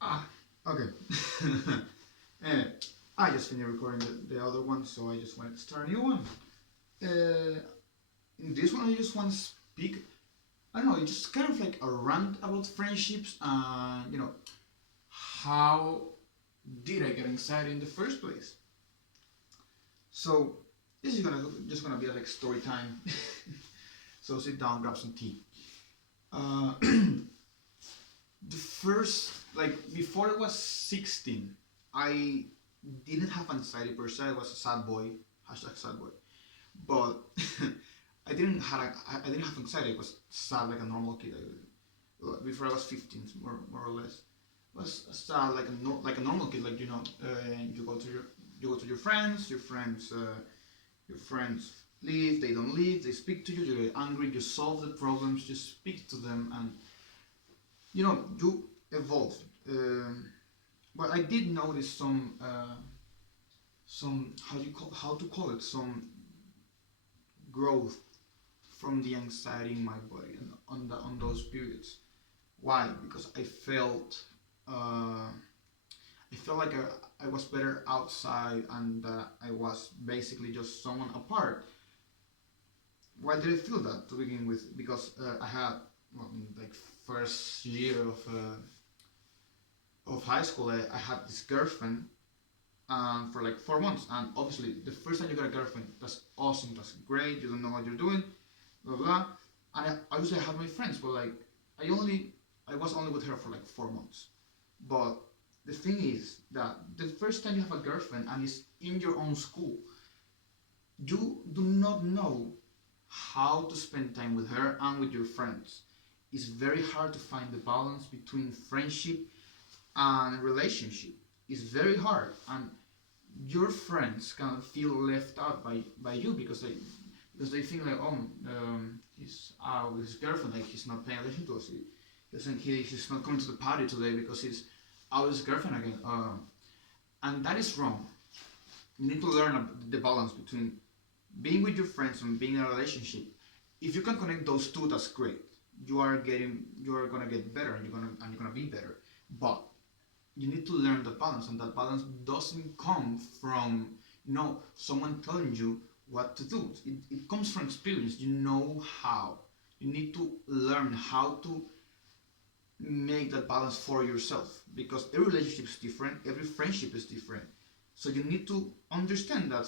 Ah, okay. uh, I just finished recording the other one, so I just wanted to start a new one. In this one, I just want to speak. I don't know. It's just kind of like a rant about friendships, and how did I get anxiety in the first place? So this is gonna just gonna be like story time. So sit down, grab some tea. Uh, the first, like before I was 16, I didn't have anxiety per se. I was a sad boy, hashtag sad boy. But I didn't have anxiety. I was sad like a normal kid. Before I was 15, more or less. I was sad like like a normal kid. Like you go to your friends leave, they don't leave, they speak to you, you get angry, you solve the problems, you speak to them, and you evolve. But I did notice some how to call it, some growth from the anxiety in my body and on those periods. Why? Because I felt like I was better outside, and I was basically just someone apart. Why did I feel that to begin with? Because I had, well, in like first year of high school, I had this girlfriend for like 4 months, and obviously the first time you get a girlfriend, that's awesome, that's great. You don't know what you're doing, blah blah. And obviously I had my friends, but like I was only with her for like 4 months. But the thing is that the first time you have a girlfriend and it's in your own school, you do not know how to spend time with her and with your friends. It's very hard to find the balance between friendship and relationship. It's very hard, and your friends can feel left out by you because they think like, oh, he's out with his girlfriend, like he's not paying attention to us. He's not coming to the party today because he's out with his girlfriend again. And that is wrong. You need to learn the balance between being with your friends and being in a relationship. If you can connect those two, that's great. You are gonna get better, and you're gonna be better. But you need to learn the balance, and that balance doesn't come from someone telling you what to do. It comes from experience. You know how. You need to learn how to make that balance for yourself, because every relationship is different, every friendship is different. So you need to understand that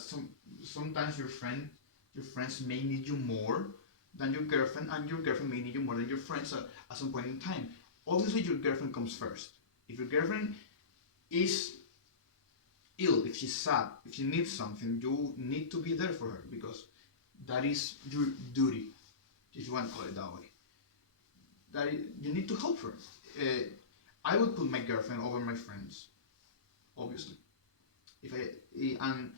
sometimes your friends may need you more than your girlfriend, and your girlfriend may need you more than your friends at some point in time. Obviously your girlfriend comes first. If your girlfriend is ill, if she's sad, if she needs something, you need to be there for her, because that is your duty, if you want to call it that way. You need to help her. Uh, I would put my girlfriend over my friends, obviously. If I and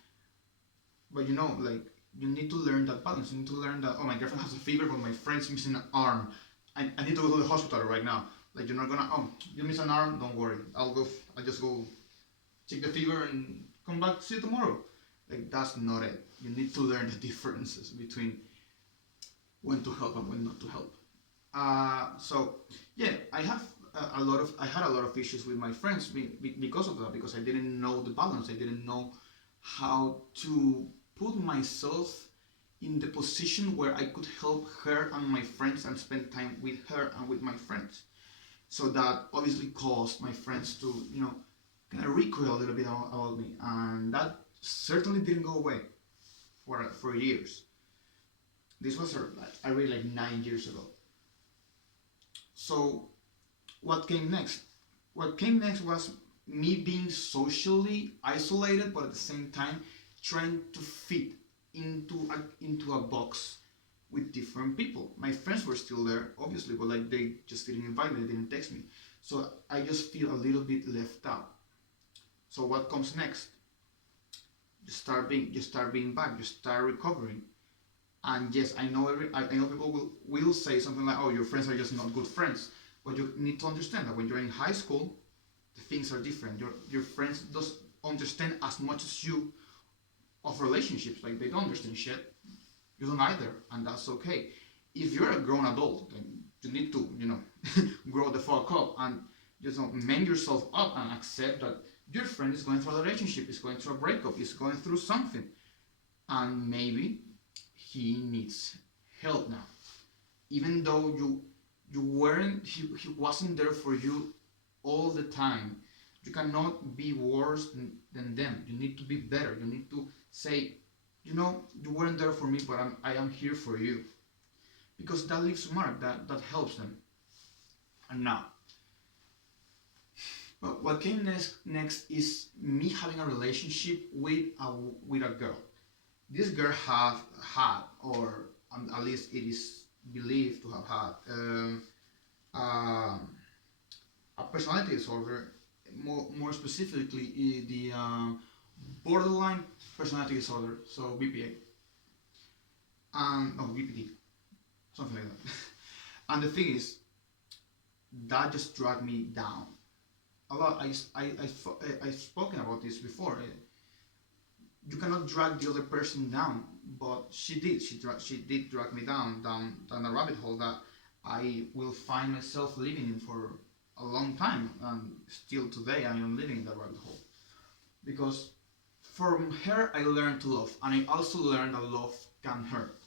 But like you need to learn that balance. You need to learn that, oh, my girlfriend has a fever, but my friend's missing an arm. I need to go to the hospital right now. Like you're not gonna, oh, you miss an arm, don't worry. I'll just go check the fever and come back to see you tomorrow. Like that's not it. You need to learn the differences between when to help and when not to help. So yeah, I had a lot of issues with my friends because of that, because I didn't know the balance. I didn't know how to put myself in the position where I could help her and my friends and spend time with her and with my friends. So that obviously caused my friends to, kind of recoil a little bit about me, and that certainly didn't go away for years. This was I really like 9 years ago. So what came next? What came next was me being socially isolated, but at the same time trying to fit into a box with different people. My friends were still there, obviously, but like they just didn't invite me, they didn't text me. So I just feel a little bit left out. So what comes next? You start being back, you start recovering. And yes, I know people will say something like, "Oh, your friends are just not good friends." But you need to understand that when you're in high school, the things are different. Your friends don't understand as much as you of relationships. Like they don't understand shit. You don't either, and that's okay. If you're a grown adult, then you need to grow the fuck up and Just man yourself up and accept that your friend is going through a relationship, is going through a breakup, is going through something, and maybe he needs help now. Even though you weren't, he wasn't there for you all the time. You cannot be worse than them. You need to be better. You need to say, you weren't there for me, but I am here for you. Because that leaves a mark, that helps them. And now, but what came next is me having a relationship with a girl. This girl have had, or at least it is believed to have had, a personality disorder. More specifically, the borderline personality disorder, so BPA, and BPD, something like that. And the thing is, that just dragged me down a lot. I've spoken about this before. You cannot drag the other person down, but she did. She did drag me down a rabbit hole that I will find myself living in for a long time, and still today I am living in that rabbit hole. Because from her I learned to love, and I also learned that love can hurt,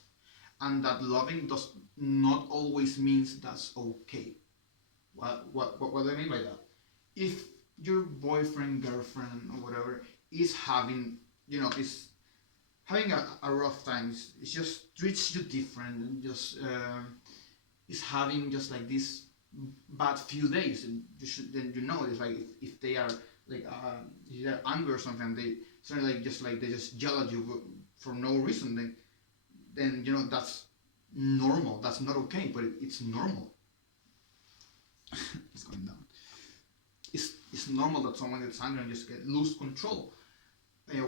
and that loving does not always means that's okay. What do I mean by that? If your boyfriend, girlfriend, or whatever is having, is having a rough time, it just treats you different, and just is having just like this bad few days, and then it's like if they are like if they're angry or something, they suddenly they just yell at you for no reason, then that's normal. That's not okay, but it's normal. It's going down. It's normal that someone gets angry and just lose control.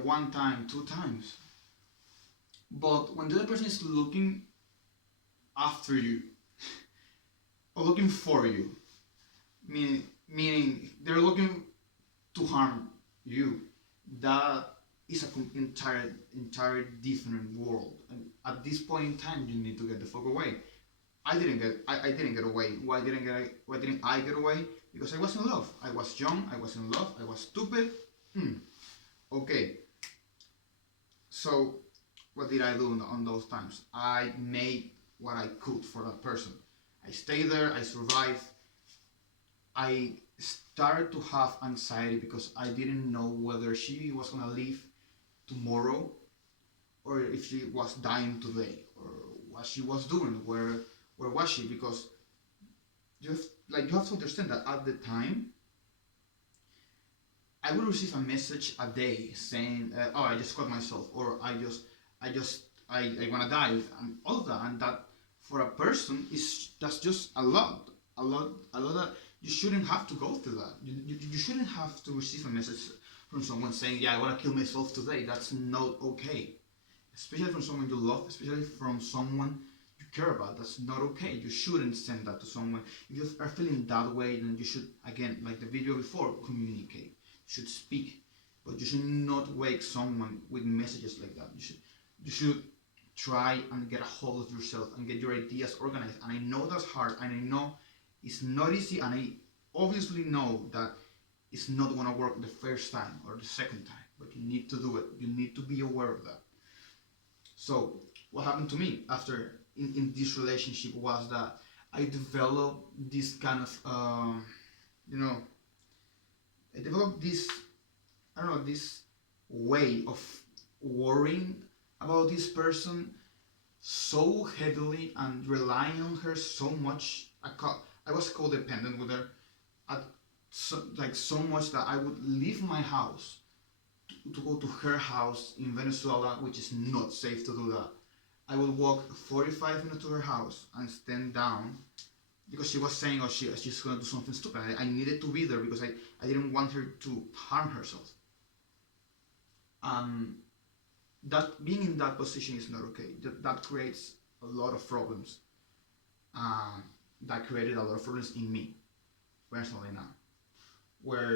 One time, two times. But when the other person is looking after you or looking for you, meaning they're looking to harm you, that is an entire different world. And at this point in time, you need to get the fuck away. I didn't get away. Why didn't I get away? Because I was in love. I was young. I was in love. I was stupid. Okay. So what did I do on those times? I made what I could for that person. I stayed there. I survived. I started to have anxiety because I didn't know whether she was gonna leave tomorrow, or if she was dying today, or what she was doing, where was she? Because you have to understand that at the time, I would receive a message a day saying, "Oh, I just cut myself," or I wanna die," and all of that, and that for a person that's just a lot that you shouldn't have to go through that. You shouldn't have to receive a message from someone saying, "Yeah, I wanna kill myself today." That's not okay, especially from someone you love, especially from someone you care about. That's not okay. You shouldn't send that to someone. If you are feeling that way, then you should, again, like the video before, communicate. You should speak, but you should not wake someone with messages like that. You should try and get a hold of yourself and get your ideas organized. And I know that's hard, and I know it's not easy, and I obviously know that it's not gonna work the first time or the second time, but you need to do it. You need to be aware of that. So what happened to me after in this relationship was that I developed this kind of I developed this, I don't know, this way of worrying about this person so heavily and relying on her so much. I was codependent with her, so much that I would leave my house to go to her house in Venezuela, which is not safe to do that. I would walk 45 minutes to her house and stand down because she was saying, "Oh, she's gonna do something stupid." I needed to be there because I didn't want her to harm herself. That being in that position is not okay. That creates a lot of problems. That created a lot of problems in me, personally now, where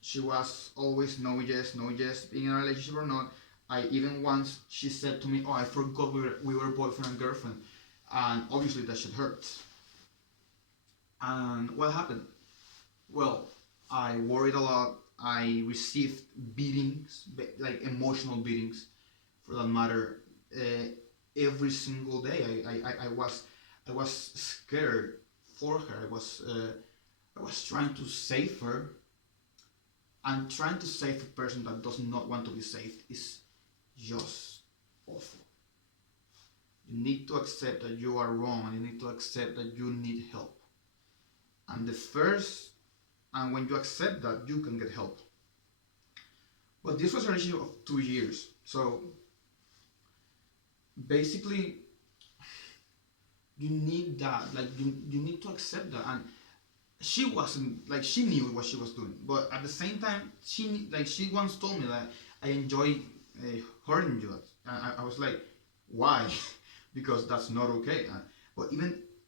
she was always no yes, no yes, being in a relationship or not. I even once she said to me, "Oh, I forgot we were boyfriend and girlfriend," and obviously that shit hurts. And what happened? Well, I worried a lot. I received beatings, like emotional beatings, for that matter. Every single day, I was scared for her. I was trying to save her, and trying to save a person that does not want to be saved is just awful. You need to accept that you are wrong, and you need to accept that you need help. And the first, and when you accept that, you can get help. But this was a relationship of 2 years, so basically, you need that. Like you need to accept that. And she wasn't like she knew what she was doing, but at the same time, she once told me that I enjoy hurting you. I was like, why? Because that's not okay. But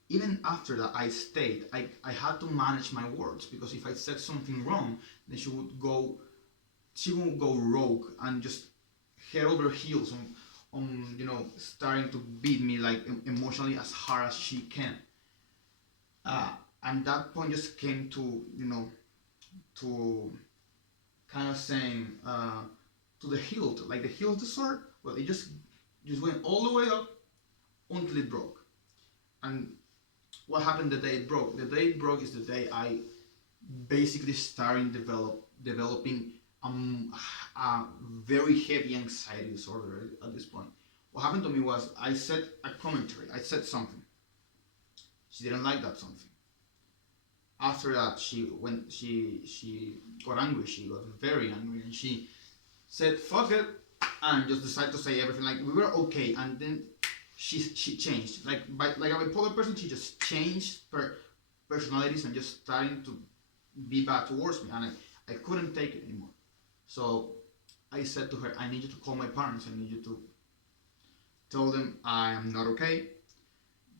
even after that, I stayed. I had to manage my words, because if I said something wrong, then she would go rogue and just head over heels on starting to beat me like emotionally as hard as she can. Uh, and that point just came to to kind of saying to the hilt, like the hilt of the sword. Well, it just went all the way up until it broke. And what happened the day it broke? The day it broke is the day I basically started developing a very heavy anxiety disorder at this point. What happened to me was I said a commentary. I said something. She didn't like that something. After that, when she got angry, she got very angry, and she said "fuck it," and just decided to say everything. Like we were okay, and then she changed. Like a bipolar person, she just changed personalities and just starting to be bad towards me, and I couldn't take it anymore. So I said to her, I need you to call my parents. I need you to tell them I am not okay,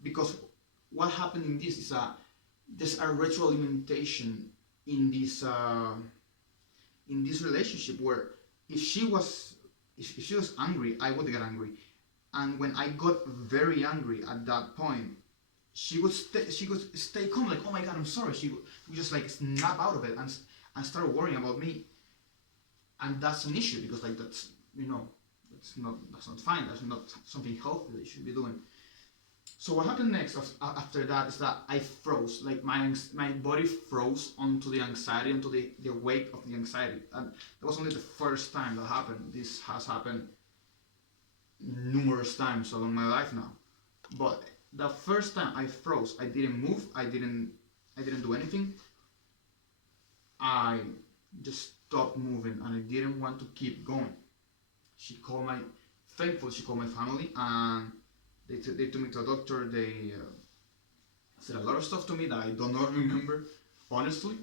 because what happened in this is there's a retroalimentation in this relationship, where if she was if she was angry, I would get angry, and when I got very angry at that point, she would stay calm, like, oh my god, I'm sorry. Would just like snap out of it and start worrying about me, and that's an issue, because like that's not fine. That's not something healthy they should be doing. So what happened next after that is that I froze. Like my body froze onto the anxiety, onto the weight of the anxiety. And that was only the first time that happened. This has happened numerous times along my life now. But the first time I froze, I didn't move. I didn't do anything. I just stopped moving, and I didn't want to keep going. She called my, Thankfully she called my family, and they took me to a doctor. They said a lot of stuff to me that I do not remember, honestly.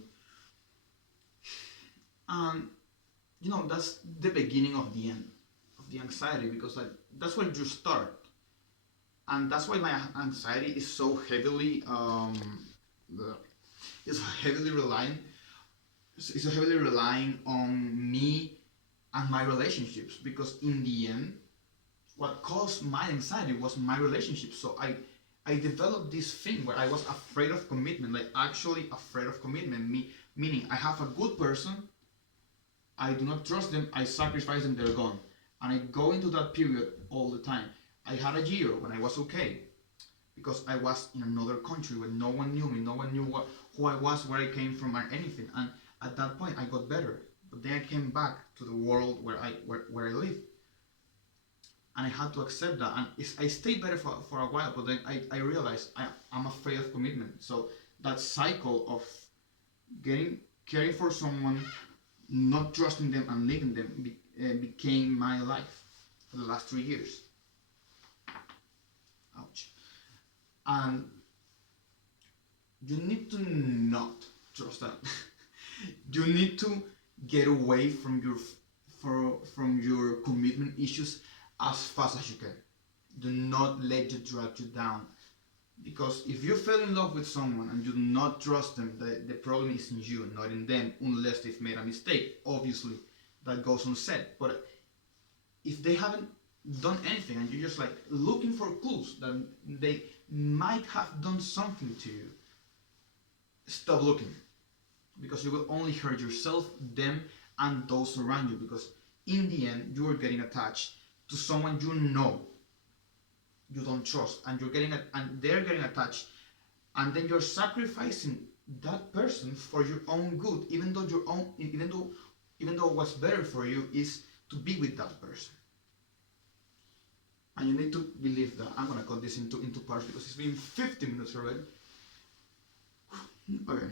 And that's the beginning of the end of the anxiety, because like that's where you start, and that's why my anxiety is so heavily is heavily relying is so heavily relying on me and my relationships, because in the end, what caused my anxiety was my relationship. So I developed this thing where I was afraid of commitment, like actually afraid of commitment. Meaning I have a good person, I do not trust them, I sacrifice them, they're gone, and I go into that period all the time. I had a year when I was okay, because I was in another country where no one knew me, no one knew who I was, where I came from, or anything. And at that point, I got better. But then I came back to the world where I live, and I had to accept that. And I stayed better for a while, but then I realized I'm afraid of commitment. So that cycle of caring for someone, not trusting them, and leaving them became my life for the last 3 years. Ouch. And you need to not trust that. You need to get away from your commitment issues as fast as you can. Do not let it drag you down. Because if you fell in love with someone and you do not trust them, the problem is in you, not in them, unless they've made a mistake. Obviously, that goes unsaid. But if they haven't done anything and you're just like looking for clues that they might have done something to you, stop looking. because you will only hurt yourself, them, and those around you, because in the end you are getting attached to someone you know you don't trust, and and they're getting attached, and then you're sacrificing that person for your own good, even though what's better for you is to be with that person. And you need to believe that. I'm gonna cut this into parts because it's been 50 minutes already. Okay.